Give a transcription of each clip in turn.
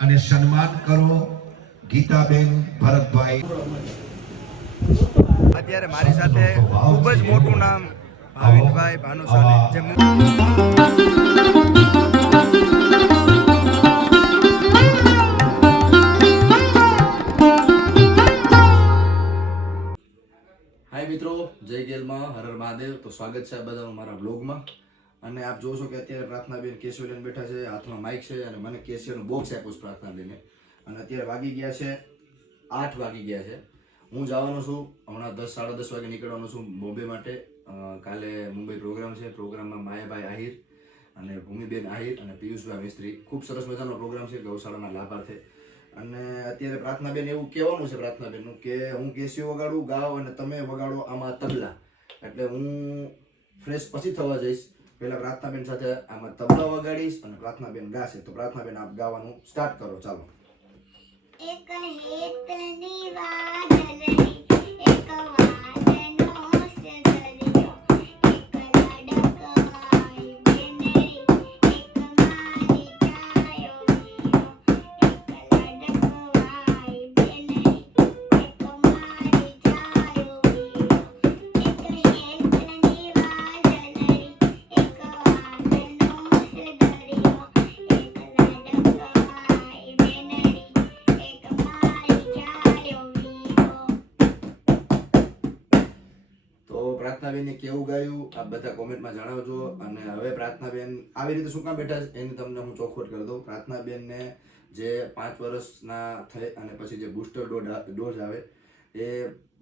અને સન્માન કરો ગીતાબેન ભરતભાઈ। અત્યારે મારી સાથે ખૂબ જ મોટું નામ ભાવિનભાઈ ભાનુશાલી જે હાય મિત્રો, જય ગેલમાં હર હર મહાદેવ। તો સ્વાગત છે બધાનું મારા બ્લોગમાં। અને આપ જોશો કે અત્યારે પ્રાર્થનાબેન કેશિયો લઈને બેઠા છે, હાથમાં માઇક છે અને મને કેશિયોનું બોક્સ આપ્યું છે પ્રાર્થનાબેને। અને અત્યારે વાગી ગયા છે 8 વાગી ગયા છે। હું જવાનો છું હમણાં 10 સાડા 10 વાગે નીકળવાનો છું બોમ્બે માટે। કાલે મુંબઈ પ્રોગ્રામ છે। પ્રોગ્રામમાં માયાભાઈ આહિર અને ભૂમિબેન આહિર અને પિયુષભાઈ મિસ્ત્રી, ખૂબ સરસ મજાનો પ્રોગ્રામ છે ગૌશાળાના લાભાર્થે। અને અત્યારે પ્રાર્થનાબેન એવું કહેવાનું છે પ્રાર્થનાબેનનું કે હું કેશિયો વગાડું ગાવ અને તમે વગાડો આમાં તબલા, એટલે હું ફ્રેશ પછી થવા જઈશ। પહેલા પ્રાર્થનાબેન સાથે આમાં તબલા વગાડીશ અને પ્રાર્થનાબેન ગાશે। તો પ્રાર્થનાબેન આપ ગાવાનું સ્ટાર્ટ કરો, ચાલો। એક હેતની વાદળની એક વાદનો સગરિયો એક લડકવાઈ બેનરી એક મારી ચાયો વીરો એક લડકવાઈ બેનરી એક મારી ચાયો વીરો એક હેતની વાદળની એક વાદનો સગરિયો એક લડકવાઈ બેનરી તો પ્રાર્થનાબેને કેવું ગાયું આપ બધા કોમેન્ટમાં જણાવજો। અને હવે પ્રાર્થનાબેન આવી રીતે શું કામ બેઠા છે એની તમને હું ચોખવટ કરી દઉં। પ્રાર્થનાબેનને જે 5 વર્ષના થઈ અને પછી જે બૂસ્ટર ડોઝ આવે એ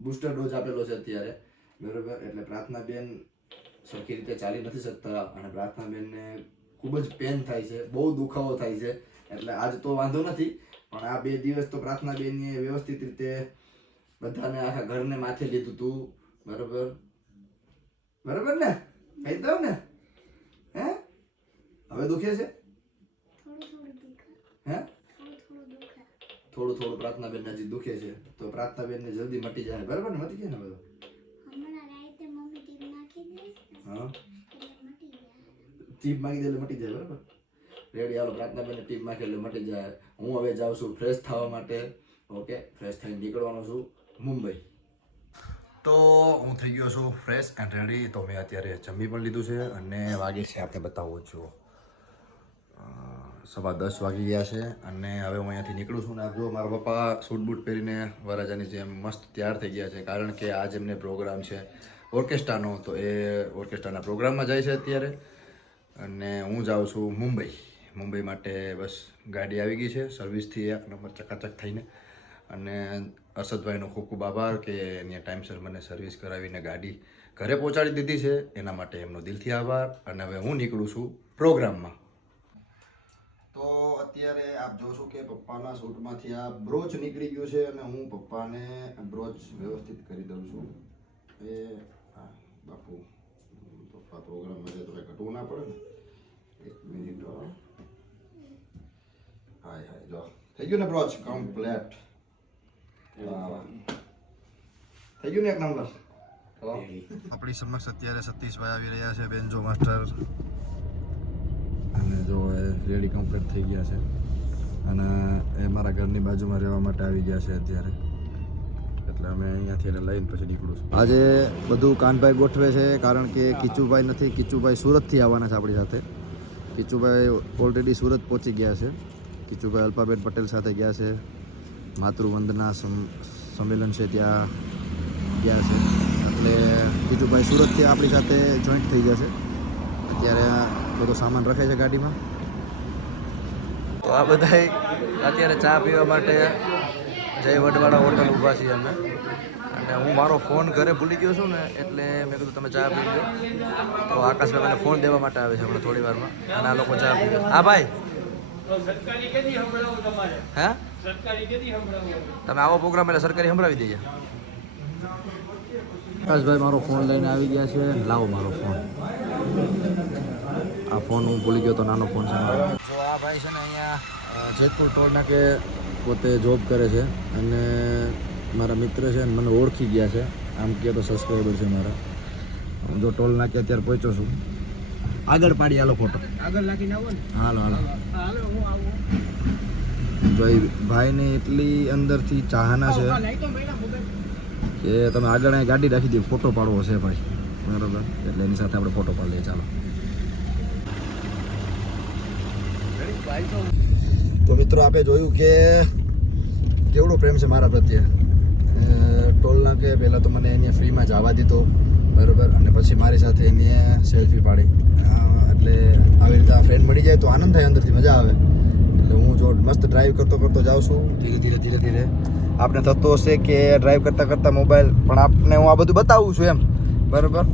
બૂસ્ટર ડોઝ આપેલો છે અત્યારે, બરાબર। એટલે પ્રાર્થનાબેન સરખી રીતે ચાલી નથી શકતા અને પ્રાર્થનાબેનને ખૂબ જ પેન થાય છે, બહુ દુખાવો થાય છે। એટલે આજ તો વાંધો નથી, પણ આ 2 દિવસ તો પ્રાર્થનાબેને વ્યવસ્થિત રીતે બધાને આખા ઘરને માથે લીધું હતું, બરાબર બરાબર ને? કહી દઉં ને? હે હવે દુખે છે? હે થોડું થોડું પ્રાર્થનાબેન હજી દુખે છે, તો પ્રાર્થનાબેનને જલ્દી મટી જાય, બરાબર ને? મટી જાય ને બધું? હા, ટીપ માગી દે એટલે મટી જાય, બરાબર? રેડી, હાલો પ્રાર્થનાબેનને ટીપ માગી એટલે મટી જાય। હું હવે જાઉં છું ફ્રેશ થવા માટે। ઓકે, ફ્રેશ થઈને નીકળવાનો છું મુંબઈ। તો હું થઈ ગયો છું ફ્રેશ એન્ડ રેડી। તો મેં અત્યારે જમી પણ લીધું છે અને વાગે છે આપણે બતાવું છું 10:15 વાગી ગયા છે। અને હવે હું અહીંયાથી નીકળું છું ને આપ જો મારા પપ્પા સૂટ બૂટ પહેરીને વરરાજાની જેમ મસ્ત તૈયાર થઈ ગયા છે, કારણ કે આજ એમને પ્રોગ્રામ છે ઓર્કેસ્ટ્રાનો, તો એ ઓર્કેસ્ટ્રાના પ્રોગ્રામમાં જાય છે અત્યારે। અને હું જાઉં છું મુંબઈ માટે। બસ ગાડી આવી ગઈ છે સર્વિસથી 1 નંબર ચકાચક થઈને। અને અરશદભાઈનો ખૂબ ખૂબ આભાર કે એને ટાઈમસર મને સર્વિસ કરાવીને ગાડી ઘરે પહોંચાડી દીધી છે, એના માટે એમનો દિલથી આભાર। અને હવે હું નીકળું છું પ્રોગ્રામમાં। તો અત્યારે આપ જોશો કે પપ્પાના સૂટમાંથી આ બ્રોચ નીકળી ગયું છે અને હું પપ્પાને બ્રોચ વ્યવસ્થિત કરી દઉં છું। એ હા બાપુ, પપ્પા પ્રોગ્રામમાં છે તો કંઈ ઘટવું ના પડે ને? 1 મિનિટ। હાય જો થઈ ગયું ને બ્રોચ કમ્પ્લેટ? થઈ ગયું ને 1 નંબર। આપણી સમક્ષ અત્યારે સતીશભાઈ આવી રહ્યા છે, બેન્જો માસ્ટર, અને જો એ રેડી કમ્પ્લીટ થઈ ગયા છે અને એ મારા ઘરની બાજુમાં રહેવા માટે આવી ગયા છે અત્યારે, એટલે અમે અહીંયાથી એને લઈને પછી નીકળું છું। આજે બધું કાનભાઈ ગોઠવે છે, કારણ કે કિચુભાઈ નથી, કિચુભાઈ સુરતથી આવવાના છે આપણી સાથે। કિચુભાઈ ઓલરેડી સુરત પહોંચી ગયા છે। કિચુભાઈ અલ્પાબેન પટેલ સાથે ગયા છે, માતૃવંદના સંમેલન છે ત્યાં ગયા છે, એટલે કિચુભાઈ સુરતથી આપણી સાથે જોઈન્ટ થઈ જશે। અત્યારે બધો સામાન રખાય છે ગાડીમાં। તો આ બધા અત્યારે ચા પીવા માટે જય વડવાડા હોટલ ઊભા છીએ અમે, અને હું મારો ફોન ઘરે ભૂલી ગયો છું ને, એટલે મેં કીધું તમે ચા પી લો। તો આકાશભાઈ મને ફોન દેવા માટે આવે છે હમણાં થોડી વારમાં, અને આ લોકો ચા પી લે। હા ભાઈ, હે તમે આવો પ્રોગ્રામ એટલે સરકારી સંભળાવી દઈએ। આકાશભાઈ મારો ફોન લઈને આવી ગયા છે, લાવો મારો ફોન। આ ફોન હું ભૂલી ગયો તો, નાનો ફોન છે મારો। જો આ ભાઈ છે ને અહીંયા જેતપુર ટોલ નાકે પોતે જોબ કરે છે, અને મારા મિત્ર છે ને મને ઓળખી ગયા છે, આમ કહે તો સબસ્ક્રાઈબર છે મારા। જો ટોલ નાકે અત્યારે પહોંચ્યો છું, આગળ પાડી હાલો ફોટો, આગળ નાખીને આવો ને? હાલો હાલો હાલો, હું આવું। ભાઈની એટલી અંદરથી ચાહના છે કે તમે આગળ અહીં ગાડી રાખી દે, ફોટો પાડવો છે ભાઈ, બરાબર. એટલે એની સાથે આપણે ફોટો પાડીએ. ચાલો. તો મિત્રો આપણે જોયું કે કેવડો પ્રેમ છે મારા પ્રત્યે. ટોલ નાકે પહેલાં તો મને એને ફ્રીમાં જવા દીધો, બરાબર, અને પછી મારી સાથે એને સેલ્ફી પાડી. એટલે આવી રીતે આ ફ્રેન્ડ મળી જાય તો આનંદ થાય, અંદરથી મજા આવે. એટલે હું જો મસ્ત ડ્રાઈવ કરતો જાઉં છું, ધીરે ધીરે આપણે થતું હશે કે ડ્રાઈવ કરતાં મોબાઈલ, પણ આપને હું આ બધું બતાવું છું એમ, બરાબર,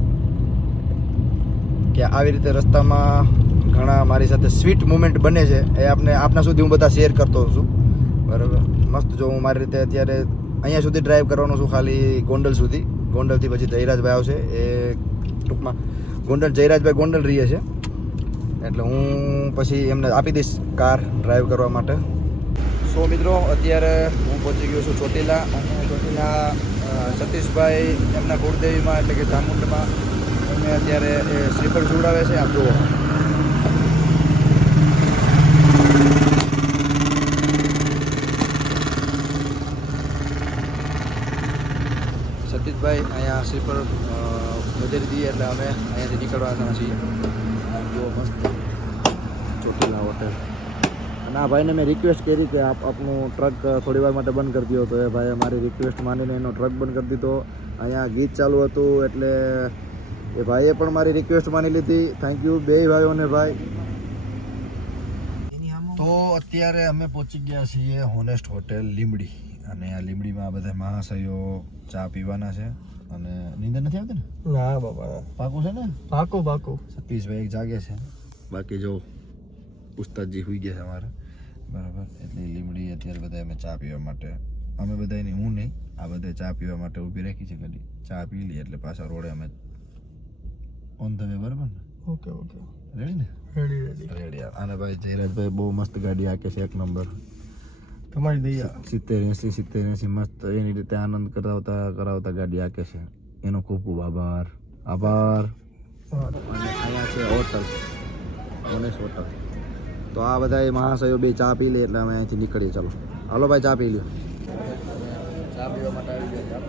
કે આવી રીતે રસ્તામાં ઘણા મારી સાથે સ્વીટ મુમેન્ટ બને છે. એ આપના સુધી હું બધા શેર કરતો છું, બરાબર. મસ્ત જો હું મારી રીતે અત્યારે અહીંયા સુધી ડ્રાઈવ કરવાનો છું, ખાલી ગોંડલ સુધી. ગોંડલથી પછી જયરાજભાઈ આવશે. એ ટૂંકમાં જયરાજભાઈ ગોંડલ રહીએ છે, એટલે હું પછી એમને આપી દઈશ કાર ડ્રાઈવ કરવા માટે. સો મિત્રો, અત્યારે હું પહોંચી ગયો છું ચોટીલા, અને ચોટીલા સતીશભાઈ એમના કુળદેવીમાં એટલે કે ચામુંડમાં એમને અત્યારે એ સ્લીપર જોડાવે છે. આપ જુઓ, સતીશભાઈ અહીંયા સ્લીપર વધારી દઈએ એટલે અમે અહીંયાથી નીકળવાના છીએ. જુઓ મસ્ત ચોટીલા હોટેલ. અને આ ભાઈને મેં રિક્વેસ્ટ કરી કે આપનું ટ્રક થોડી વાર માટે બંધ કરી દો, તો એ ભાઈએ મારી રિક્વેસ્ટ માનીને એનો ટ્રક બંધ કરી દીધો. અહીંયા ગીત ચાલુ હતું એટલે એ ભાઈએ પણ મારી રિક્વેસ્ટ માની લીધી. થેન્ક યુ બે ભાઈઓને ભાઈ. તો અત્યારે અમે પહોંચી ગયા છીએ હોનેસ્ટ હોટેલ લીંબડી, અને આ લીંબડીમાં બધા મહાશયો ચા પીવાના છે. અને નીંદર નથી આવતી ને? ના બાપા, પાકું છે ને? પાકું. સતીશભાઈ એક જાગે છે, બાકી જો ઉસ્તાદજી હોઈ ગયા છે અમારે, બરાબર. એટલે લીંબડી અત્યારે બધા અમે ચા પીવા માટે, અમે બધાની, હું નહીં, આ બધા ચા પીવા માટે ઊભી રાખી છે. ગાડી ચા પી લઈએ એટલે પાછા રોડે અમે ઓન ધ વે, બરાબર ને? ઓકે રેડી ને? રેડી. અને ભાઈ જયરાજભાઈ બહુ મસ્ત ગાડી હાકે છે, એક નંબર. તમારી દયા. 70-80 મસ્ત એની રીતે આનંદ કરાવતા ગાડી હાકે છે. એનો ખૂબ આભાર. અને અહીંયા છે હોટલ, હોનેસ્ટ હોટલ. તો આ બધા મહાશયો બે ચા પી લે એટલે અમે અહીંથી નીકળીએ. ચાલો હાલો ભાઈ, ચા પી લ્યો. ચા પીવા માટે આવી ગયા.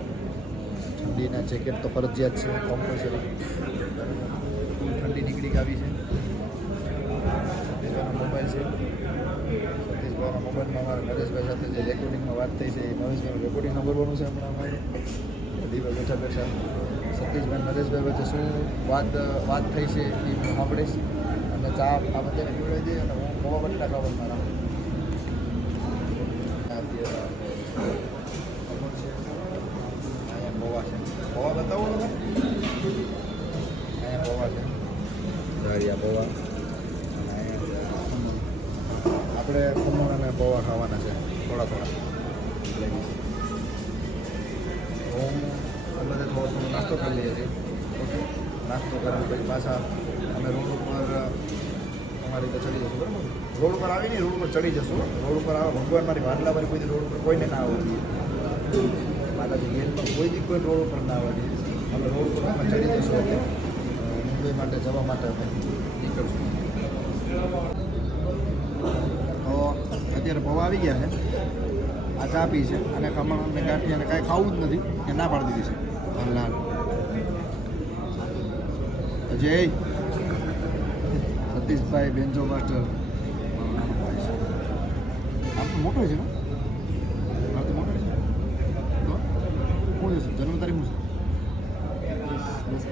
ઠંડીના જેકેટ તો ફરજિયાત છે, કમ્પલસરી. ઠંડી નીકળી આવી છે. સતીશભાઈનો મોબાઈલ છે. સતીશભાઈના મોબાઈલમાં અમારા નરેશભાઈ સાથે જે રેકોર્ડિંગમાં વાત થઈ છે એ નરેશભાઈનું રેકોર્ડિંગ સાંભળવાનું છે હમણાં અમારે. દીવા બેઠા સતીશભાઈ નરેશભાઈ વચ્ચે શું વાત થઈ છે એ હું સાંભળીશ. અને ચા આ બધાને પીવડાવી દઈએ અને હું પૌવા બટેટા ખાવાનું મારા. અહીંયા પૌવા છે. પૌવા બતાવો ને? અહીંયા પૌવા છે, ધારિયા પૌવા. આપણે ખમણ અને પૌવા ખાવાના છે થોડા. અમે થોડો નાસ્તો કરી લઈએ છીએ. નાસ્તો કરીને પછી પાછા અમે રોડ ઉપર અમારી રીતે ચડી જશું, બરાબર? રોડ ઉપર આવીને રોડ ઉપર ચડી જશું. રોડ ઉપર આવે ભગવાન મારી વાટલા મારી કોઈ રોડ ઉપર કોઈને ના આવવા દઈએ. માતાજી ગેટમાં કોઈ રોડ ઉપર ના આવવા દઈએ. અમે રોડ ઉપર અમે ચડી જશું એટલે મુંબઈ માટે જવા માટે અમે નીકળશું. તો અત્યારે પૌવા આવી ગયા છે, આ ચા પી છે, અને ખમણ અને ગાંઠી અને કાંઈ ખાવું જ નથી કે ના પાડી દીધી છે. લાલ અજય સતીશભાઈ બેન્જો માસ્ટર નાનો ભાઈ છે. આમ તો મોટો છે ને? આમ તો મોટો છે. તો શું છે જન્મ તારીખ શું છે?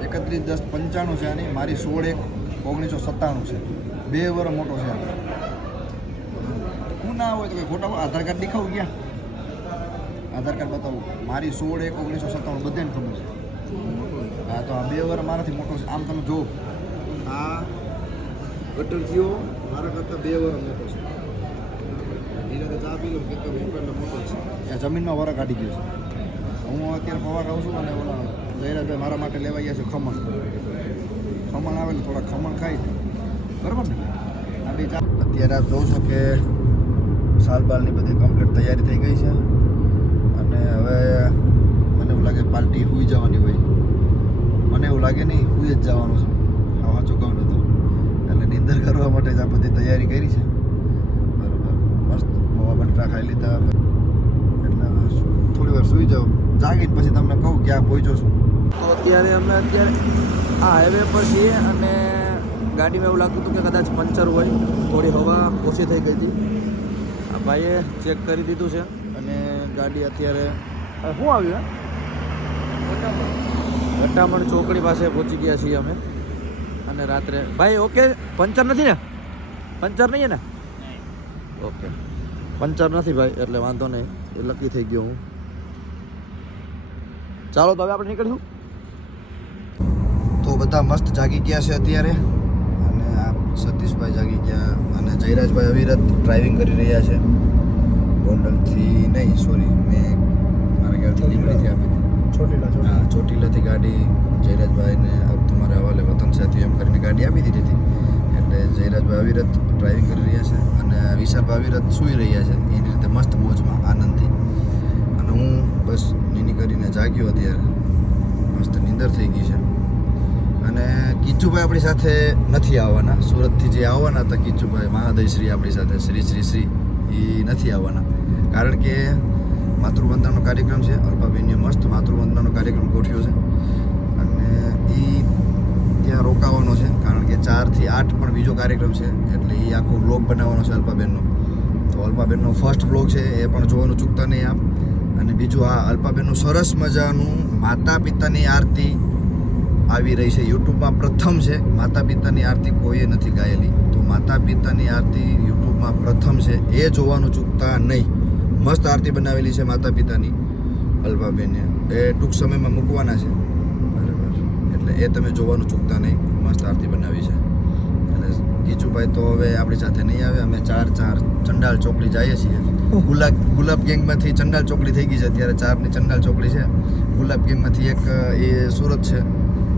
31/10/95 છે આની. મારી 16/1/1997 છે. 2 વર્ષ મોટો છે. હું ના હોય તો કંઈ ખોટા આધાર કાર્ડ દેખાવું ગયા, આધાર કાર્ડ બતાવું. મારી 16/1/1997 બધાને ખબર છે. હા, તો આ 2 વર્ષ મારાથી મોટો છે. આમ તમે જો, આ ગટર થયો મારા કરતાં 2 વર્ષ મોટો છે. ધીરે ચા પી લો કે એટલે મોટો છે. ત્યાં જમીનનો વર કાઢી ગયો છે. હું અત્યારે પૌવા ખાઉં છું, અને ઓલા જયરાજભાઈ મારા માટે લેવા ગયા છે ખમણ. ખમણ આવે એટલે થોડા ખમણ ખાઈ છે, બરાબર ને? આ બે ચા. અત્યારે આપ જોઉં છો કે સાલબાલની બધી કમ્પ્લીટ તૈયારી થઈ ગઈ છે, અને હવે મને એવું લાગે પાર્ટી સુઈ જવાની હોય. મને એવું લાગે નહીં, સુઈ જ જવાનું છે. હા, વાંચો કહું નહોતું એટલે નિંદર કરવા માટે જ આ બધી તૈયારી કરી છે, બરાબર. ખાઈ લીધા એટલે થોડી વાર સૂઈ જાઉં, જાગીને પછી તમને કહું ક્યાં પહોંચ્યો છું. તો અત્યારે અમે આ હાઈવે પર છીએ અને ગાડીમાં એવું લાગતું હતું કે કદાચ પંચર હોય, થોડી હવા ઓછી થઈ ગઈ હતી. આ ભાઈએ ચેક કરી દીધું છે અને ગાડી અત્યારે શું આવ્યું ગટ્ટામણ ચોકડી પાસે પહોંચી ગયા છીએ અમે. અને રાત્રે ભાઈ ઓકે પંચર નથી ને? પંચર નહીં ને? ઓકે પંચર નથી ભાઈ, એટલે વાંધો નહીં, એ લકી થઈ ગયો હું. ચાલો તો હવે આપણે નીકળીશું. તો બધા મસ્ત જાગી ગયા છે અત્યારે અને આ સતીશભાઈ જાગી ગયા અને જયરાજભાઈ અવિરત ડ્રાઇવિંગ કરી રહ્યા છે. ગોંડલથી નહીં, સોરી, મેં મારા ખ્યાલથી લીમડીથી આપી હતી. હા, ચોટીલાથી ગાડી જયરાજભાઈને અબ તમારે હવાલે વતન સાથી એમ કરીને ગાડી આપી દીધી હતી. એટલે જયરાજભાઈ અવિરત ડ્રાઇવિંગ કરી રહ્યા છે અને વિશાલભાઈ અવિરત સૂઈ રહ્યા છે એની રીતે મસ્ત મોજમાં આનંદથી. અને હું બસ નીની કરીને જાગ્યો અત્યારે, મસ્ત નીંદર થઈ ગઈ છે. અને કિચ્ચુભાઈ આપણી સાથે નથી આવવાના, સુરતથી જે આવવાના હતા કિચ્ચુભાઈ મહાદયશ્રી આપણી સાથે શ્રી શ્રી શ્રી, એ નથી આવવાના કારણ કે માતૃવંદનાનો કાર્યક્રમ છે. અલ્પાબેનને મસ્ત માતૃવંદનાનો કાર્યક્રમ ગોઠવ્યો છે અને એ ત્યાં રોકાવાનો છે કારણ કે 4 થી 8 પણ બીજો કાર્યક્રમ છે. એટલે એ આખો વ્લોગ બનાવવાનો છે અલ્પાબેનનો. તો અલ્પાબેનનો ફર્સ્ટ વ્લોગ છે, એ પણ જોવાનું ચૂકતા નહીં આપ. અને બીજું આ અલ્પાબેનનું સરસ મજાનું માતા પિતાની આરતી આવી રહી છે યુટ્યુબમાં, પ્રથમ છે. માતા પિતાની આરતી કોઈએ નથી ગાયેલી, તો માતા પિતાની આરતી યુટ્યુબમાં પ્રથમ છે, એ જોવાનું ચૂકતા નહીં. મસ્ત આરતી બનાવેલી છે માતા પિતાની અલ્પાબેને, એ ટૂંક સમયમાં મૂકવાના છે બરાબર, એટલે એ તમે જોવાનું ચૂકતા નહીં. મસ્ત આરતી બનાવી છે. અને ગીચુભાઈ તો હવે આપણી સાથે નહીં આવે. અમે 4 ચંડાલ ચોકડી જઈએ છીએ. ગુલાબ ગેંગમાંથી ચંડાલ ચોકડી થઈ ગઈ છે અત્યારે, 4ની ચંડાલ ચોકડી છે. ગુલાબ ગેંગમાંથી એક એ સુરત છે,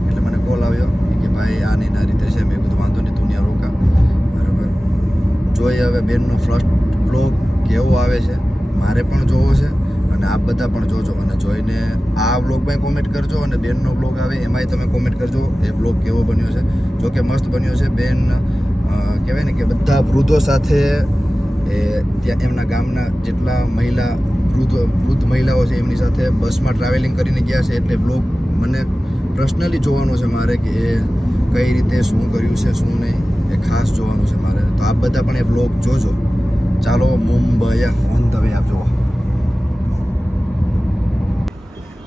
એટલે મને કોલ આવ્યો કે ભાઈ આની ના રીતે છે. મેં કીધું વાંધો નહીં, દુનિયા રોકા બરાબર. જોઈએ હવે બેનનો ફર્સ્ટ બ્લોગ કેવો આવે છે, મારે પણ જોવો છે અને આપ બધા પણ જોજો. અને જોઈને આ બ્લોગમાં કોમેન્ટ કરજો અને બેનનો બ્લોગ આવે એમાંય તમે કોમેન્ટ કરજો એ બ્લોગ કેવો બન્યો છે. જો કે મસ્ત બન્યો છે. બેન કહેવાય ને કે બધા વૃદ્ધો સાથે એ ત્યાં એમના ગામના જેટલા વૃદ્ધ મહિલાઓ છે એમની સાથે બસમાં ટ્રાવેલિંગ કરીને ગયા છે. એટલે બ્લોગ મને પર્સનલી જોવાનો છે મારે કે એ કઈ રીતે શું કર્યું છે શું નહીં, એ ખાસ જોવાનું છે મારે. તો આપ બધા પણ એ બ્લોગ જોજો. ચાલો મુંબઈ ઓન ધ વે આપ જોવો.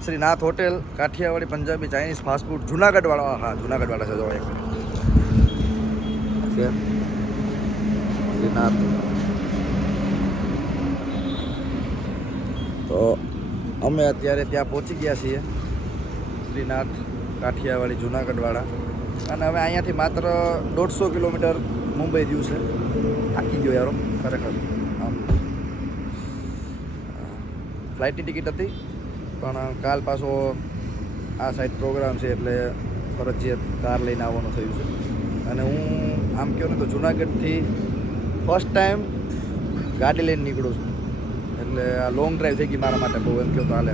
Shrinath hotel, Kathiawadi Punjabi Chinese fast food, જુનાગઢવાળા. હા, જુનાગઢવાળા છે. જો એક છે શ્રીનાથ. તો અમે અત્યારે ત્યાં પહોંચી ગયા છીએ, શ્રીનાથ કાઠિયાવાડી જુનાગઢવાળા. અને હવે અહીંયાથી માત્ર 150 કિલોમીટર મુંબઈ થયું છે. થાકી ગયો યારો ખરેખર. આમ ફ્લાઇટની ટિકિટ હતી પણ કાલ પાછો આ સાઈડ પ્રોગ્રામ છે એટલે ફરજિયાત કાર લઈને આવવાનું થયું છે. અને હું આમ કહું ને તો જુનાગઢથી ફર્સ્ટ ટાઈમ ગાડી લઈને નીકળું છું, એટલે આ લોંગ ડ્રાઈવ થઈ ગઈ મારા માટે બહુ. એમ કહો તો હાલે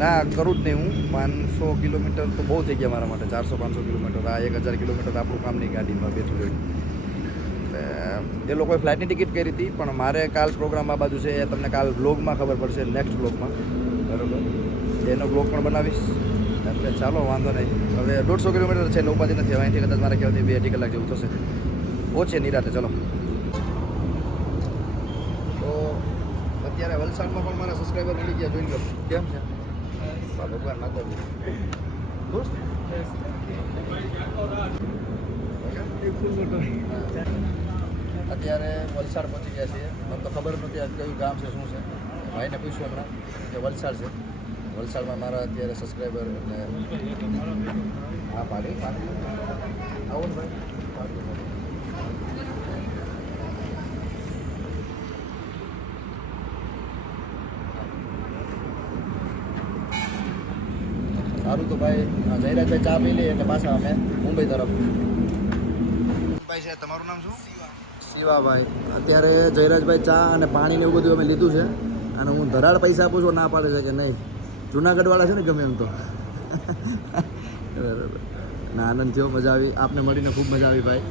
ના કરું જ નહીં હું. 500 કિલોમીટર તો બહુ થઈ ગયા મારા માટે. 400-500 કિલોમીટર, આ 1000 કિલોમીટર આપણું કામ નહીં ગાડીમાં બેઠું જોઈ. એટલે એ લોકોએ ફ્લાઇટની ટિકિટ કરી હતી પણ મારે કાલ પ્રોગ્રામ આ બાજુ છે, એ તમને કાલ વ્લોગમાં ખબર પડશે, નેક્સ્ટ વ્લોગમાં બરાબર. એનો વ્લોગ પણ બનાવીશ. એટલે ચાલો વાંધો નહીં. હવે 150 કિલોમીટર છે એટલે ઉપાધિ નથી. હવે અહીંથી કદાચ મારા ખ્યાલથી 2-2.5 કલાક જેવું થશે. પહોંચે નિરાતે. ચલો. તો અત્યારે વલસાડમાં પણ મારા સબસ્ક્રાઈબર મળી ગયા, જોઈ લો કેમ છે. ભગવાન માતાજી અત્યારે વલસાડ પહોંચી ગયા છીએ. મને તો ખબર નથી આ કયું ગામ છે શું છે. ભાઈને પૂછ્યું હમણાં કે વલસાડ છે. વલસાડમાં મારા અત્યારે સબસ્ક્રાઈબર એટલે હા પાડી આવો ને ભાઈ. સારું તો ભાઈ જયરાજભાઈ ચા પી લઈએ એટલે પાછા અમે મુંબઈ તરફ. ભાઈ છે તમારું નામ શું? શિવાભાઈ. અત્યારે જયરાજભાઈ ચા અને પાણી ને એવું બધું અમે લીધું છે અને હું ધરાડ પૈસા આપું છું, ના પાડે છે કે નહીં. જુનાગઢવાળા છે ને ગમે એમ તો. બરાબર. ના આનંદ થયો, મજા આવી. આપને મળીને ખૂબ મજા આવી ભાઈ.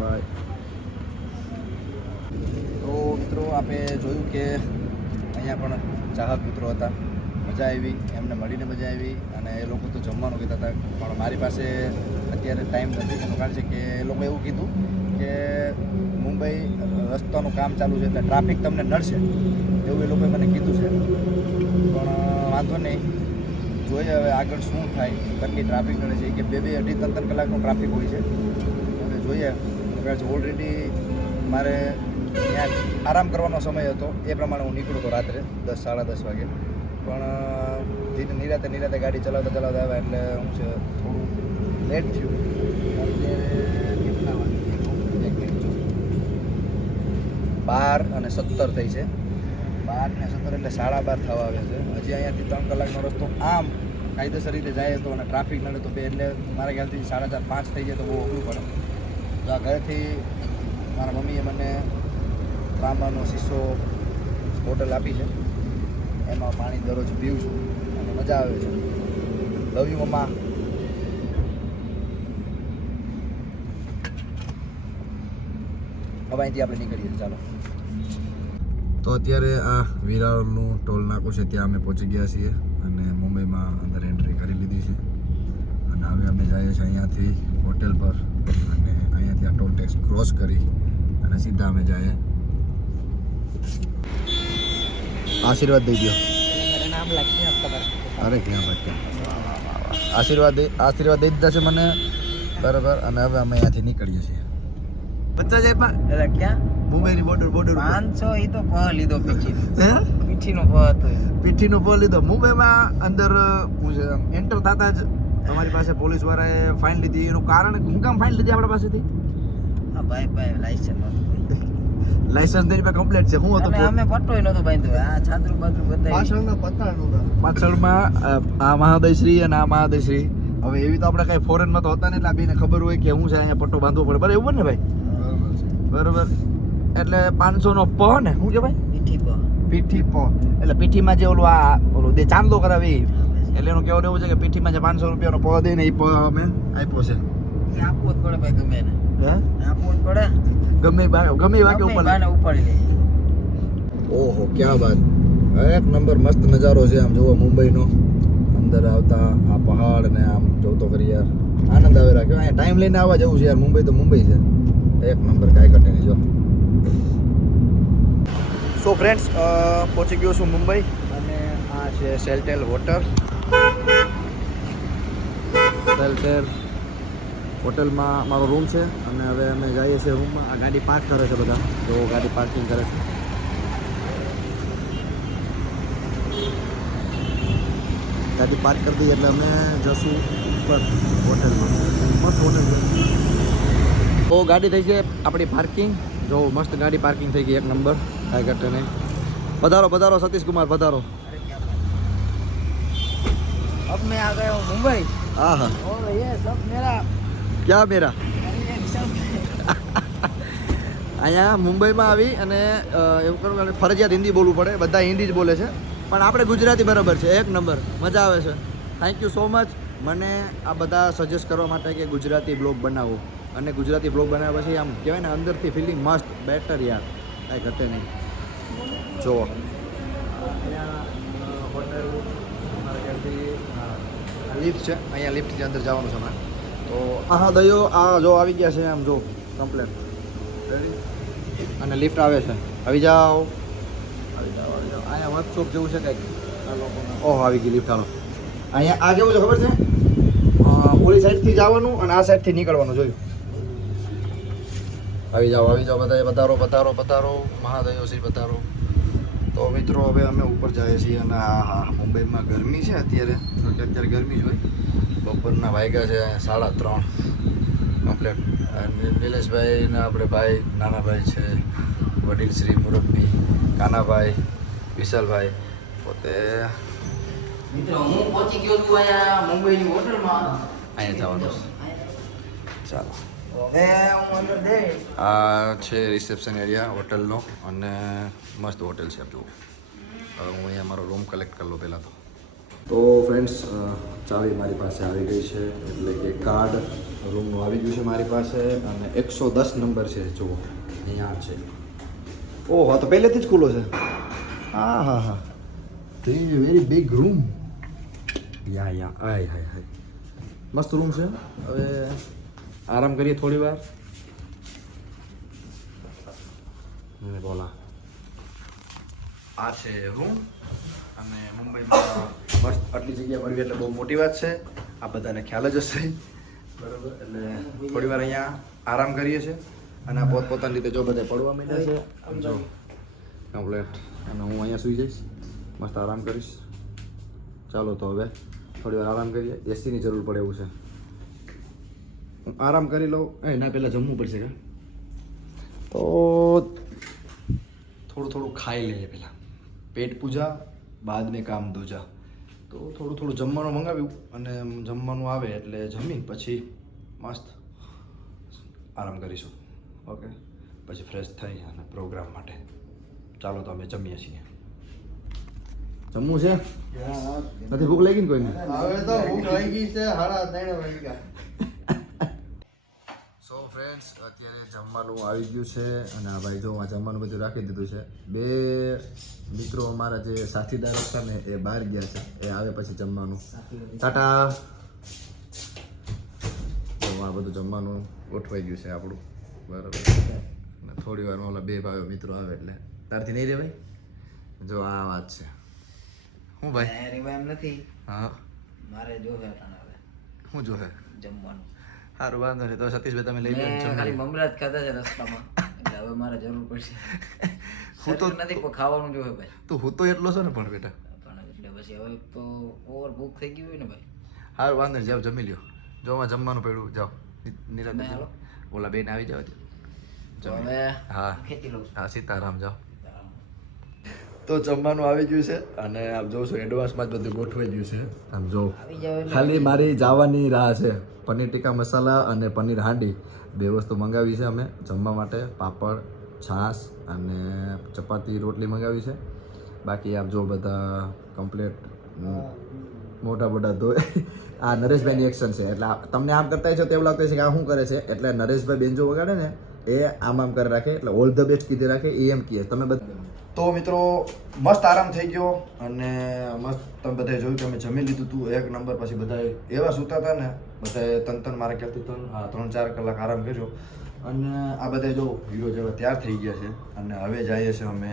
ભાઈ તો મિત્રો આપણે જોયું કે અહીંયા પણ ચાહક મિત્રો હતા, મજા આવી, એમને મળીને મજા આવી. અને એ લોકો તો જમવાનું કહેતા હતા, પણ મારી પાસે અત્યારે ટાઈમ નથી. એનું કારણ છે કે એ લોકો એવું કીધું કે મુંબઈ રસ્તાનું કામ ચાલુ છે એટલે ટ્રાફિક તમને નડશે એવું એ લોકોએ મને કીધું છે. પણ વાંધો નહીં, જોઈએ હવે આગળ શું થાય, કેટલી ટ્રાફિક નડે છે. કે 2-2, 2.5, 3 કલાકનું ટ્રાફિક હોય છે. હવે જોઈએ. ઓલરેડી મારે ત્યાં આરામ કરવાનો સમય હતો, એ પ્રમાણે હું નીકળું તો રાત્રે 10, 10:30 વાગે. પણ નિરાતે ગાડી ચલાવતા આવ્યા એટલે હું છે થોડું લેટ થયું. કેટલા વાગે 12:17 થઈ છે. 12:17 એટલે 12:30 થવા આવ્યા છે. હજી અહીંયાથી 3 કલાકનો રસ્તો આમ કાયદેસર રીતે જાય તો અને ટ્રાફિક નડે તો એટલે મારા ખ્યાલથી 4:30, 5 થઈ જાય તો બહુ અઘરું પડે. તો આ ઘરેથી મારા મમ્મીએ મને ત્રાંબાનો શીશો બોટલ આપી છે, એમાં પાણી દરરોજ પીવું છું અને મજા આવે છે. લવ યુ મમ્મા. હવે અહીંથી આપણે નીકળીએ, ચાલો. તો અત્યારે આ વિરારનું ટોલ નાકું છે, ત્યાં અમે પહોંચી ગયા છીએ અને મુંબઈમાં અંદર એન્ટ્રી કરી લીધી છે. અને હવે અમે જઈએ છીએ અહીંયાથી હોટેલ પર અને અહીંયાથી આ ટોલ ટેક્સ ક્રોસ કરી અને સીધા અમે જઈએ. આશીર્વાદ દઈ દો. અરે ક્યાં વાત ક્યાં, આશીર્વાદ દઈ દીધા છે મને, બરાબર. અને હવે અમે અહીંયાથી નીકળીએ છીએ. બચ્ચા જાય પણ ક્યાં મુંબઈની બોર્ડર 500 એ તો પ લીધો પીઠીનો પ હતો, પીઠીનો પ લીધો. મુંબઈમાં અંદર હું છે એન્ટર થતા જ તમારી પાસે પોલીસ વાળાએ ફાઇન લીધી. એનું કારણ શું કામ ફાઇન લીધી આપણા પાસેથી? હા ભાઈ લાયસન્સ તેની પાસે કમ્પ્લીટ છે. હું હતો અમે પટ્ટોય નતો બાંધ્યો, આ છાતરું બાતરું બતાવી પાછળમાં આ મહાદયશ્રી અને આ મહાદયશ્રી. હવે એવી તો આપણે કઈ ફોરેનમાં તો હતા ને એટલે આ બેને ખબર હોય કે હું છે અહીંયા પટ્ટો બાંધવો પડે, બરાબર એવું ને ભાઈ? બરાબર. એટલે 500 નો પ ને શું કે ભાઈ? પીઠી પ એટલે પીઠીમાં જે ઓલું દે ચાંદલો કરાવે એટલે એનું કહેવાનું એવું છે કે પીઠીમાં જે 500 રૂપિયાનો પ દે ને એ પ અમે આપ્યો છે. આપવો જ પડે ભાઈ, ગમે ને આપવો જ પડે, ગમે વાગે ઉપાડી લે. ઓહો ક્યાં વાત, એક નંબર મસ્ત નજારો છે. આમ જોવો મુંબઈનો અંદર આવતા આ પહાડ ને આમ જોતો કરી યાર આનંદ આવે રાખ્યો. અહીંયા ટાઈમ લઈને આવવા જવું છે યાર. મુંબઈ તો મુંબઈ છે, એક નંબર, કાંઈ ઘટે નહીં. જો સો ફ્રેન્ડ્સ, પહોંચી ગયો છું મુંબઈ અને આ છે સેલ્ટેલ હોટલમાં મારો રૂમ છે. અને હવે અમે જઈએ છીએ રૂમમાં. આ ગાડી પાર્ક કરે છે બધા, તો ગાડી પાર્કિંગ કરે છે. ગાડી પાર્ક કરી દઈએ એટલે અમે જશું ઉપર હોટલમાં. મસ્ત હોટલ છે. તો ગાડી થઈ છે આપણી પાર્કિંગ. જો મસ્ત ગાડી પાર્કિંગ થઈ ગઈ, એક નંબર, કાંઈ ઘટે નહીં. પધારો સતીશ કુમાર, પધારો. अब मैं आ गया हूँ मुंबई। हाँ हाँ, और ये सब मेरा क्या मेरा અહીંયા મુંબઈમાં આવી અને એવું કરું કે ફરજિયાત હિન્દી બોલવું પડે. બધા હિન્દી જ બોલે છે પણ આપણે ગુજરાતી બરાબર છે, એક નંબર, મજા આવે છે. થેન્ક યુ સો મચ મને આ બધા સજેસ્ટ કરવા માટે કે ગુજરાતી બ્લોગ બનાવું. અને ગુજરાતી બ્લોગ બનાવ્યા પછી આમ કહેવાય ને અંદરથી ફિલિંગ મસ્ત, બેટર યાર, કાંઈ ઘટે નહીં. જુઓ હોટેલ લિફ્ટ છે, અહીંયા લિફ્ટની અંદર જવાનું છે હમણાં. તો હા દયો આ જો આવી ગયા છે, આમ જો કમ્પ્લેટ અને લિફ્ટ આવે છે. આવી જાઓ. અહીંયા વર્કશોપ જેવું છે કંઈક. ઓહો આવી ગઈ લિફ્ટ. હાલો અહીંયા આ કેવું છે ખબર છે? ઓલી સાઈડથી જવાનું અને આ સાઈડથી નીકળવાનું. જોયું? આવી જાઓ બધા, મહાદયો શ્રી પધારો. તો મિત્રો હવે અમે ઉપર જઈએ છીએ અને હા મુંબઈમાં ગરમી છે અત્યારે, અત્યારે ગરમી જ હોય. બપોરના વાગ્યા છે 3:30 કમ્પ્લેટ. નિલેશભાઈ ને આપણે ભાઈ, નાના ભાઈ છે, વડીલ શ્રી મુરબ્બી, કાનાભાઈ, વિશાલભાઈ, પોતે મિત્રો હું પહોંચી ગયો છું અહીંયા મુંબઈની હોટલમાં. અહીંયા જવાનું છે. ચાલો આ છે રિસેપ્શન એરિયા હોટલનો અને મસ્ત હોટેલ છે. જુઓ હવે હું અહીંયા મારો રૂમ કલેક્ટ કરી લો પહેલાં તો ફ્રેન્ડ્સ ચાવી મારી પાસે આવી ગઈ છે, એટલે કે કાર્ડ રૂમનું આવી ગયું છે મારી પાસે અને 110 નંબર છે. જુઓ અહીંયા છે ઓહો તો પહેલેથી જ ખુલ્લો છે. હા હા હા વેરી બિગ રૂમ. યા હાય હાય હાય મસ્ત રૂમ છે. હવે આરામ કરીએ થોડી વાર. બોલા આ છે રૂમ અને મુંબઈમાં મસ્ત આટલી જગ્યા મળવી એટલે બહુ મોટી વાત છે. આ બધાને ખ્યાલ જ હશે બરાબર. એટલે થોડી વાર અહીંયા આરામ કરીએ છીએ અને આ પોતપોતાની રીતે જો બધા પડવા માંડ્યા છે. આમ જો કમ્પ્લેટ અને હું અહીંયા સૂઈ જઈશ, મસ્ત આરામ કરીશ. ચાલો તો હવે થોડી વાર આરામ કરીએ. એસીની જરૂર પડે એવું છે. હું આરામ કરી લઉં. એના પહેલાં જમવું પડશે કે તો થોડું ખાઈ લઈએ પહેલાં. પેટ પૂજા બાદ મેં કામ દૂજા. તો થોડું જમવાનું મંગાવ્યું અને જમવાનું આવે એટલે જમીન પછી મસ્ત આરામ કરીશું. ઓકે પછી ફ્રેશ થઈ અને પ્રોગ્રામ માટે ચાલો તો અમે જમીએ છીએ. જમવું છે? નથી ભૂખ લાગી ને કોઈને? હવે તો ભૂખ લાગી છે 3:30 વાગ્યા. સો ફ્રેન્ડ્સ અત્યારે જમવાનું આવી ગયું છે અને આ ભાઈ જો આ જમવાનું બધું રાખી દીધું છે. બે મિત્રો અમારા જે સાથીદાર હતા ને એ બહાર ગયા છે. એ આવે પછી જમવાનું. ટાટા. તો આ બધું જમવાનું ગોઠવાઈ ગયું છે આપણું બરાબર. અને થોડી વાર ઓલા બે ભાઈઓ મિત્રો આવે એટલે તારથી નહીં રે ભાઈ. જો આ વાત છે. હું ભાઈ એમ નથી. હા મારે જોવે હવે શું જોહે? જમવાનું. સારું વાંધો નહીં. તો સતીશભાઈ તમે લઈ લો. ખાલી મમરા જ ખાધા છે રસ્તામાં એટલે હવે મારે જરૂર પડશે. હું તો નથી પણ ખાવાનું જોવે ભાઈ. તું હું તો એટલો છો ને પણ બેટા. પણ એટલે પછી હવે તો ઓવર ભૂખ થઈ ગઈ હોય ને ભાઈ. સારું વાંધો નહીં. જાઓ જમી લ્યો. જો આમાં જમવાનું પડ્યું જાઓ નિરાંત તમે હાલો. ઓલા બેન આવી જાવ. તો હવે હા ખેંચી લઉં છું. હા સીતારામ જાઓ. તો જમવાનું આવી ગયું છે અને આપ જોઉં છું એડવાન્સમાં જ બધું ગોઠવાઈ ગયું છે. આમ જો આવી જાવ એટલે ખાલી મારી જવાની રાહ છે. પનીર ટીકા મસાલા અને પનીર હાંડી બે વસ્તુ મંગાવી છે અમે જમવા માટે. પાપડ, છાશ અને ચપાતી રોટલી મંગાવી છે. બાકી આપ જો બધા કમ્પ્લેટ મોટા તો આ નરેશભાઈની એક્શન છે. એટલે તમને આમ કરતા છો તેવું લાગતું છે કે આ શું કરે છે. એટલે નરેશભાઈ બેન જો વગાડે ને એ આમ કરી રાખે એટલે ઓલ ધ બેસ્ટ કીધી રાખે એ એમ કહે. તમે બધા તો મિત્રો મસ્ત આરામ થઈ ગયો અને મસ્ત તમે બધાએ જોયું કે અમે જમી લીધું હતું એક નંબર. પછી બધા એવા સૂતા હતા ને બધાએ ત્રણ મારે કહેતું 3-4 કલાક આરામ કર્યો અને આ બધા જો હીરો જેવા તૈયાર થઈ ગયા છે અને હવે જઈએ છીએ અમે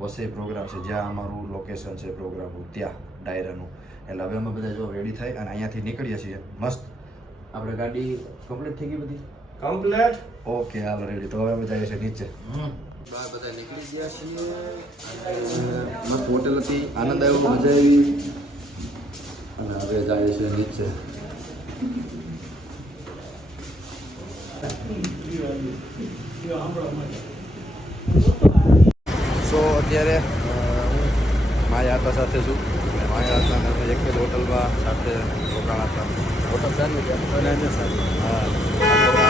વસઈ પ્રોગ્રામ છે જ્યાં અમારું લોકેશન છે પ્રોગ્રામનું ત્યાં ડાયરાનું. એટલે હવે અમે બધા જો રેડી થઈ અને અહીંયાથી નીકળીએ છીએ. મસ્ત આપણે ગાડી કમ્પ્લીટ થઈ ગઈ બધી કમ્પ્લીટ. ઓકે હાલો રેડી. તો હવે અમે જઈએ છીએ નીચે. બધા નીકળી ગયા છીએ. મસ્ત હોટેલ હતી, આનંદ આવ્યો, મજા આવી અને હવે જઈએ છીએ નીચે. સો અત્યારે હું માયા હતા સાથે છું. માયા હતા અમે એક જ હોટલમાં સાથે રોકાણા હતા. હોટલ ચાલુ હા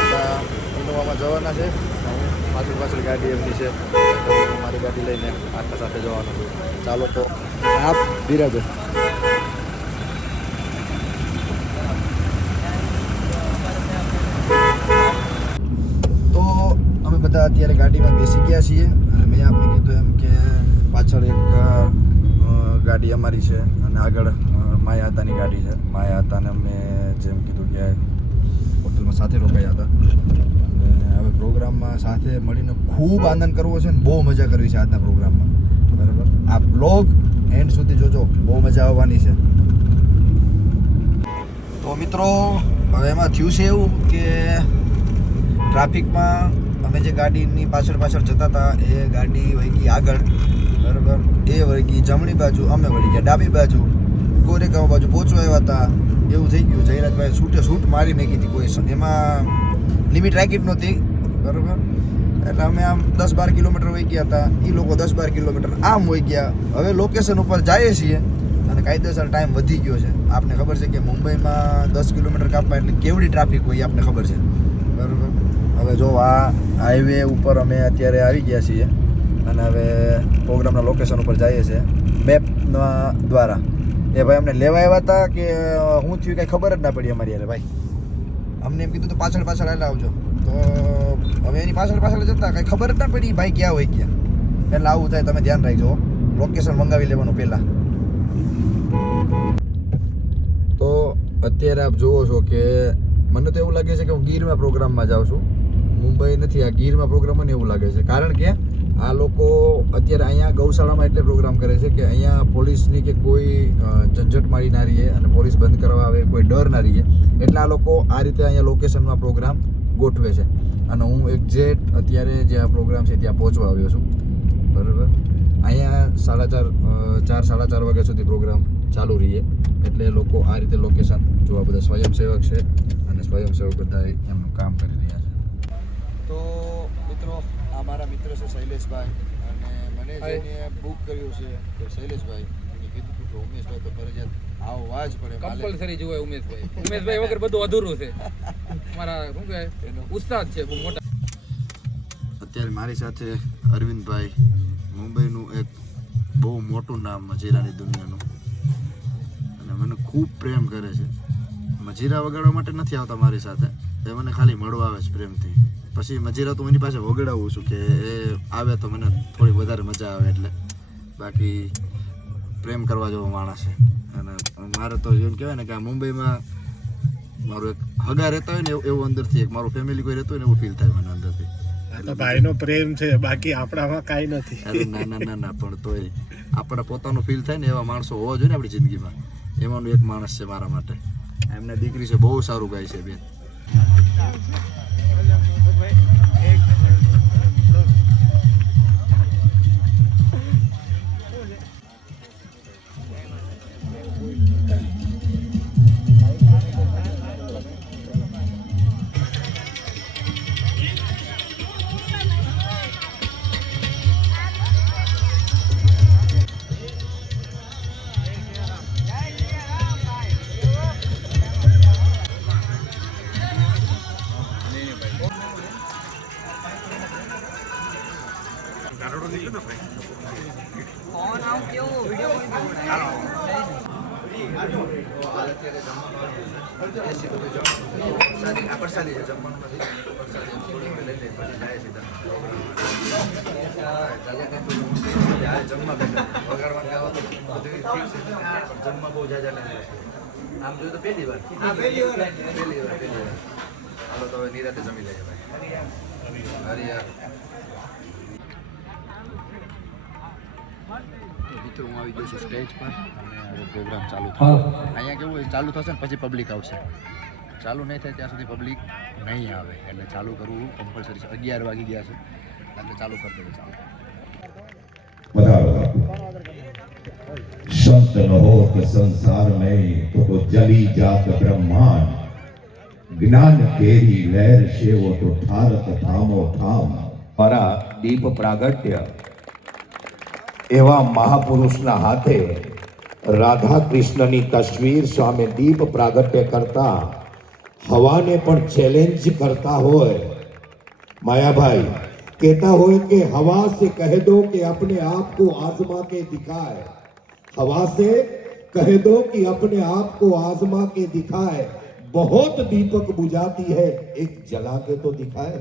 હતા ઇનોવામાં જવાના છે. પાછળ ગાડી એમની છે. મારી ગાડી લઈને આટલા સાથે જવાનું છું. ચાલો તો આપ બિરાજો. તો અમે બધા અત્યારે ગાડીમાં બેસી ગયા છીએ અને મેં આપને કીધું એમ કે પાછળ એક ગાડી અમારી છે અને આગળ માયા હતાની ગાડી છે. માયા હતાને મેં જેમ કીધું કે હોટલમાં સાથે રોકાયા હતા. હવે પ્રોગ્રામમાં સાથે મળીને ખૂબ આનંદ કરવો છે ને બહુ મજા કરવી છે આજના પ્રોગ્રામમાં બરાબર. આ બ્લોગ એન્ડ સુધી જોજો, બહુ મજા આવવાની છે. તો મિત્રો હવે એમાં થયું છે એવું કે ટ્રાફિકમાં અમે જે ગાડીની પાછળ જતા હતા એ ગાડી વહી ગઈ આગળ બરાબર. એ વહી ગઈ જમણી બાજુ, અમે વળી ગયા ડાબી બાજુ. ગોરેગાંવ બાજુ પહોંચવા આવ્યા હતા એવું થઈ ગયું. જયરાજભાઈ શૂટ મારી મેકી હતી. કોઈ એમાં લિમિટ રાખી જ નહોતી બરાબર. એટલે અમે આમ 10-12 કિલોમીટર વહી ગયા હતા. એ લોકો 10-12 કિલોમીટર આમ વહી ગયા. હવે લોકેશન ઉપર જઈએ છીએ અને કાયદેસર ટાઈમ વધી ગયો છે. આપને ખબર છે કે મુંબઈમાં 10 કિલોમીટર કાપવા એટલે કેવડી ટ્રાફિક હોય આપને ખબર છે બરાબર. હવે જો આ હાઈવે ઉપર અમે અત્યારે આવી ગયા છીએ અને હવે પ્રોગ્રામના લોકેશન ઉપર જઈએ છીએ મેપના દ્વારા. એ ભાઈ અમને લેવા આવ્યા હતા કે હું થયું કાંઈ ખબર જ ના પડી અમારી યાર ભાઈ. અમને એમ કીધું તો પાછળ હાલ આવજો. તો હવે એની પાછળ જતા કાંઈ ખબર જ ના પડી ભાઈ ક્યાં હોય ગયા એટલે આવું થાય, તમે ધ્યાન રાખજો. લોકેશન મંગાવી લેવાનું પહેલાં. તો અત્યારે આપ જુઓ છો કે મને તો એવું લાગે છે કે હું ગીરમાં પ્રોગ્રામમાં જાઉં છું. મુંબઈ નથી, આ ગીરમાં પ્રોગ્રામ મને એવું લાગે છે. કારણ કે આ લોકો અત્યારે અહીંયા ગૌશાળામાં એટલે પ્રોગ્રામ કરે છે કે અહીંયા પોલીસની કે કોઈ ઝંઝટ મારી ના રહીએ અને પોલીસ બંધ કરવા આવે કોઈ ડર ના રહીએ, એટલે આ લોકો આ રીતે અહીંયા લોકેશનમાં પ્રોગ્રામ ગોઠવે છે. અને હું એક્ઝેક્ટ અત્યારે જે આ પ્રોગ્રામ છે ત્યાં પહોંચવા આવ્યો છું. બરાબર, અહીંયા 4:30 વાગ્યા સુધી પ્રોગ્રામ ચાલુ રહીએ, એટલે લોકો આ રીતે લોકેશન જોવા. બધા સ્વયંસેવક છે અને સ્વયંસેવક બધા એમનું કામ કરી રહ્યા છે. તો મિત્રો, આ મારા મિત્ર છે શૈલેષભાઈ, અને મને જેને બુક કર્યું છે કે શૈલેષભાઈ એને કીધું હતું કે ઉમેશભાઈ તો ફરજિયાત આવવા જ પડે. કમ્પલસરી જોવે ઉમેશભાઈ. ઉમેશભાઈ વગર બધું અધૂરું છે. મારા શું કહેવાય ઉસ્તાદ છે બહુ મોટા. અત્યારે મારી સાથે અરવિંદભાઈ, મુંબઈનું એક બહુ મોટું નામ મજીરાની દુનિયાનું, અને મને ખૂબ પ્રેમ કરે છે. મજીરા વગાડવા માટે નથી આવતા મારી સાથે, એ મને ખાલી મળવા આવે છે પ્રેમથી. પછી મજીરા તો એની પાસે વગાડાવું છું કે એ આવે તો મને થોડી વધારે મજા આવે એટલે. બાકી પ્રેમ કરવા જેવો માણસ છે. અને મારે તો એમ કહેવાય ને કે આ મુંબઈમાં મારું એક હગા રહેતા હોય ને એવું અંદરથી એક મારું ફેમિલી કોઈ રહેતું હોય ને એવું ફીલ થાય મને અંદરથી. ભાઈનો પ્રેમ છે, બાકી આપણામાં કાંઈ નથી. અરે ના પણ તોય આપણે પોતાનું ફીલ થાય ને એવા માણસો હોવા જોઈએ ને આપણી જિંદગીમાં. એમાંનું એક માણસ છે મારા માટે. એમને દીકરી છે, બહુ સારું ગાય છે બેન. જમવા બહુ જાજા આમ જોયું તો પહેલી વાર. હાલો તો હવે નિરાતે જમી લઈએ ભાઈ. અરે યાર મિત્રો, હું આવી ગયો છું સ્ટેજ પર અને પ્રોગ્રામ ચાલુ થયો. અહીંયા કેવું હોય, ચાલુ થશે ને પછી પબ્લિક આવશે. ચાલુ નહીં થાય ત્યાં સુધી પબ્લિક નહીં આવે, એટલે ચાલુ કરવું કમ્પલસરી છે. 11 વાગી ગયા છે એટલે ચાલુ કરી દેવું. ચાલુ संत न होत संसार में तो जली जात ब्रह्मांड, ज्ञान केरी लहर सेवो तो ठारत ठामो ठाम. મારા દીપ પ્રાગટ્ય એવા મહાપુરુષના હાથે રાધા કૃષ્ણની તસવીર સામે દીપ પ્રાગટ્ય કરતા હવાને પણ ચેલેન્જ કરતા હોય. માયાભાઈ कहता हो कि हवा से कह दो कि अपने आप को आजमा के दिखाए, हवा से कह दो कि अपने आप को आजमा के दिखाए, बहुत दीपक बुझाती है एक जला के तो दिखाए.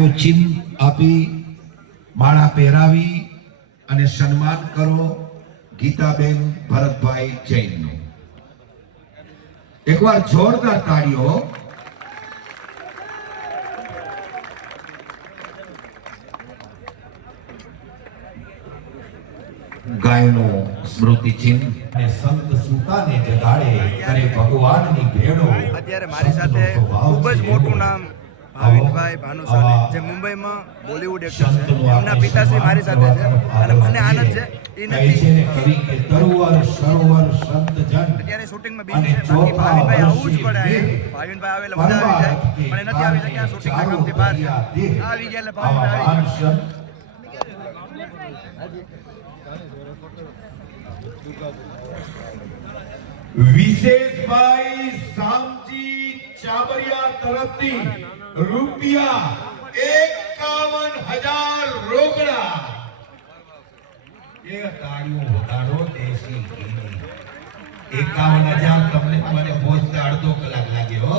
ગાયનું ચિહ્ન આપી માળા પહેરાવી અને સન્માન કરો ગીતાબેન ભરતભાઈ જૈનનું. એકવાર જોરદાર તાળીઓ. ગાયનું સ્મૃતિ ચિહ્ન અને સંત સુતાને જગાડે કરે ભગવાનની ભેડો. અત્યારે મારી સાથે ખૂબ જ મોટું નામ ભાવિનભાઈ ભાનુશાલી, જે મુંબઈમાં બોલિવૂડ એક્ટર છે. એમના પિતાશ્રી મારી સાથે છે અને મને આનંદ છે. એ નથી અત્યારે શૂટિંગમાં બિઝી છે, બાકી ભાવિનભાઈ આવવું જ પડે. ભાવિનભાઈ આવેલા મજા આવી જાય, પણ એ નથી આવી શક્યા, શૂટિંગના કામથી બહાર છે. આવી ગયા એટલે ભાવિનભાઈ આવી ગયા. વિશેષભાઈ સામજી ચાબરિયા તરફથી રૂપિયા 51,000 રોકડા. એ તાળીઓ વગાડો દેશી ઘીની. 51,000 તમને મને પહોંચતા અડધો કલાક લાગ્યો.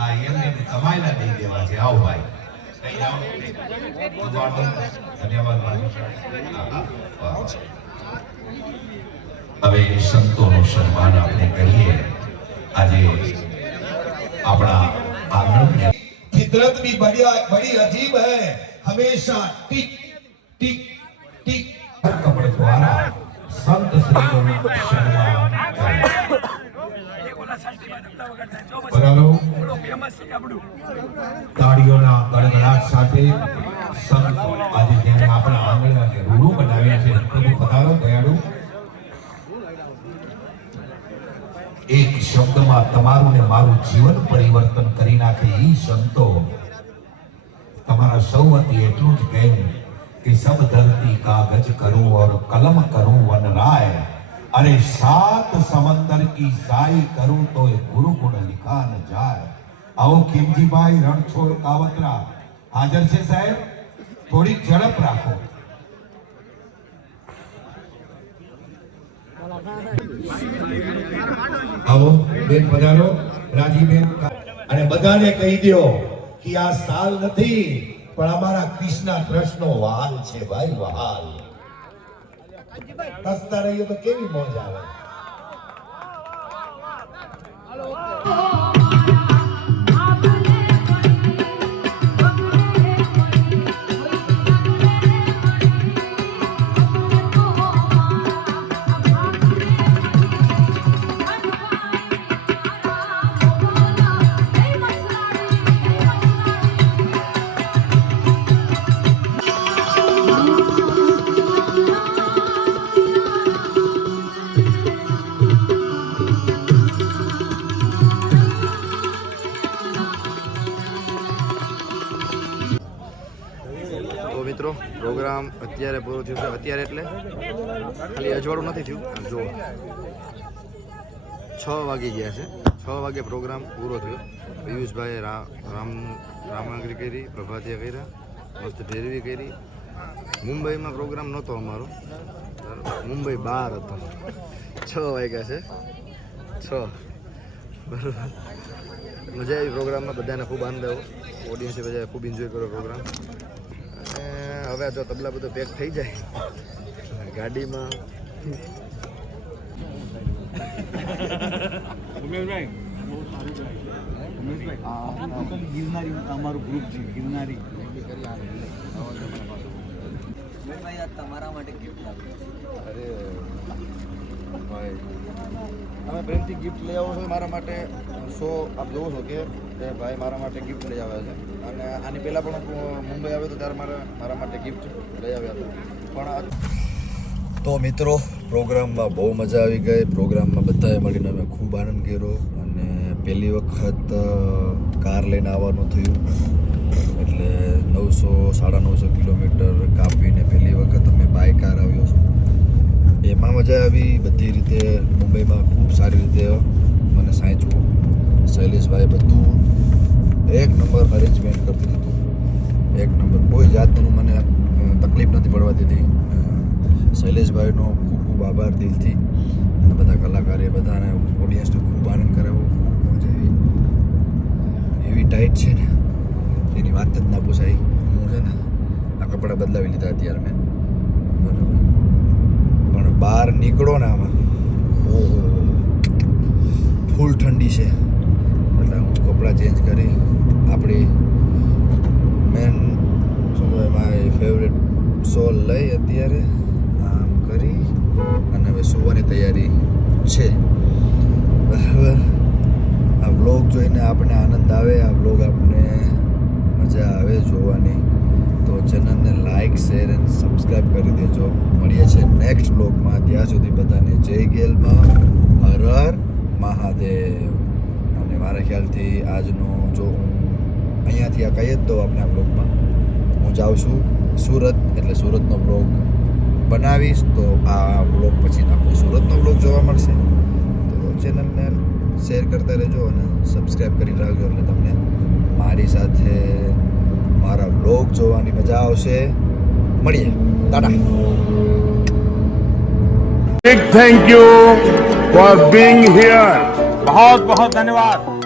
આ એમને કમાયેલા દઈ દેવા છે. આવો ભાઈ કઈ આવો. ધન્યવાદ ભાઈ. હવે સંતોનું સન્માન આપણે કરીએ. આજે આપણા आंगन में फितरत भी बड़ी अजीब है, हमेशा टिक टिक टिक कपड़ द्वारा संत श्री તાળીઓના ગડગડાટ સાથે સંત આજે જેને આપણા આંગણે અને રૂડું બનાવ્યા છે. પ્રભુ પધારો દયાળુ. એક શબ્દમાં તમારું ને મારું જીવન પરિવર્તન કરી નાખે ઈ સંતો તમારા સૌ વતી એટલું જ કહે कि सब धरती कागज करूं और कलम करूं वन राय, अरे 7 समंदर की साई करूं तो गुरु गुण लिखा न जाए. आओ खिमजीभाई रણછોડ કાવતરા हाजर છે સાહેબ, થોડી ઝડપ રાખો. આવો બેન પધારો. રાજીબેન અને બધાને કહી દો કે આ સાલ નથી પણ અમારા કૃષ્ણા ટ્રસ્ટનો વાલ છે ભાઈ, વાલ. હસતા રહીએ તો કેવી મોજ આવે. તો મિત્રો પ્રોગ્રામ અત્યારે પૂરો થયો છે. અત્યારે એટલે ખાલી અજવાળું નથી થયું. જો 6 વાગી ગયા છે. 6 વાગે પ્રોગ્રામ પૂરો થયો. પિયુષભાઈ રામનગરી કરી, પ્રભાતિયા કર્યા, મસ્ત ભેરવી કરી. મુંબઈમાં પ્રોગ્રામ નહોતો અમારો, મુંબઈ બહાર હતો. 6 વાગ્યા છે. 6 બરાબર. મજા આવી પ્રોગ્રામમાં. બધાને ખૂબ આનંદ આવ્યો. ઓડિયન્સે બધાએ ખૂબ એન્જોય કર્યો પ્રોગ્રામ. હવે જો તબલા બધું પેક થઈ જાય ગાડીમાં. ગિરનારી અમારું ગ્રુપ છે ગિરનારી. તમારા માટે ગિફ્ટ લાવ્યો. અરે ભાઈ, અમે પ્રેમથી ગિફ્ટ લઈ આવો છો મારા માટે. શો આપ જોવો છો કે ભાઈ મારા માટે ગિફ્ટ લઈ આવ્યા છે. અને આની પહેલાં પણ મુંબઈ આવ્યો તો ત્યારે મારા માટે ગિફ્ટ લઈ આવ્યા હતા. પણ તો મિત્રો પ્રોગ્રામમાં બહુ મજા આવી ગઈ. પ્રોગ્રામમાં બધાએ મળીને અમે ખૂબ આનંદ કર્યો. અને પહેલી વખત કાર લઈને આવવાનું થયું, એટલે 900-950 કિલોમીટર કાપીને પહેલી વખત અમે બાય કાર આવ્યો છું. એમાં મજા આવી બધી રીતે. મુંબઈમાં ખૂબ સારી રીતે મને સાચવું. શૈલેષભાઈ બધું એક નંબર અરેન્જમેન્ટ કરી દીધું. એક નંબર, કોઈ જાતનું મને તકલીફ નથી પડવા દીધી. શૈલેષભાઈનો ખૂબ ખૂબ આભાર દિલથી. અને બધા કલાકારે બધાને ઓડિયન્સને ખૂબ આનંદ કરાવ્યો. ખૂબ મજા આવી. એવી ટાઈટ છે ને એની વાત જ ના પૂછાય. હું છે ને આ કપડાં બદલાવી લીધા અત્યારે મેં, બરાબર, પણ બહાર નીકળો ને આમાં ઓહો ફૂલ ઠંડી છે. એટલે હું કપડાં ચેન્જ કરી આપણી મેન શું કહેવાય મારી ફેવરેટ શોલ લઈ અત્યારે આમ કરી અને હવે સુવાની તૈયારી છે. બરાબર, આ વ્લોગ જોઈને આપણને આનંદ આવે, આ વ્લોગ આપણને મજા આવે જોવાની, તો ચેનલને લાઇક શેર અને સબસ્ક્રાઈબ કરી દેજો. મળીએ છીએ નેક્સ્ટ વ્લોગમાં. ત્યાં સુધી બધાને જય ગેલમાં, હર હર મહાદેવ. અને મારા ખ્યાલથી આજનો જો હું અહીંયાથી આ કહી જ દઉં આપણે આ વ્લોગમાં, હું જાઉં છું સુરત, એટલે સુરતનો વ્લોગ બનાવીશ. તો આ વ્લોગ પછી આપણે સુરતનો વ્લોગ જોવા મળશે. તો ચેનલને શેર કરતા રહેજો અને સબસ્ક્રાઈબ કરી રાખજો, એટલે તમને મારી સાથે મારા વ્લોગ જોવાની મજા આવશે. મળીએ, Tata. Big thank you for being here. बहुत बहुत धन्यवाद.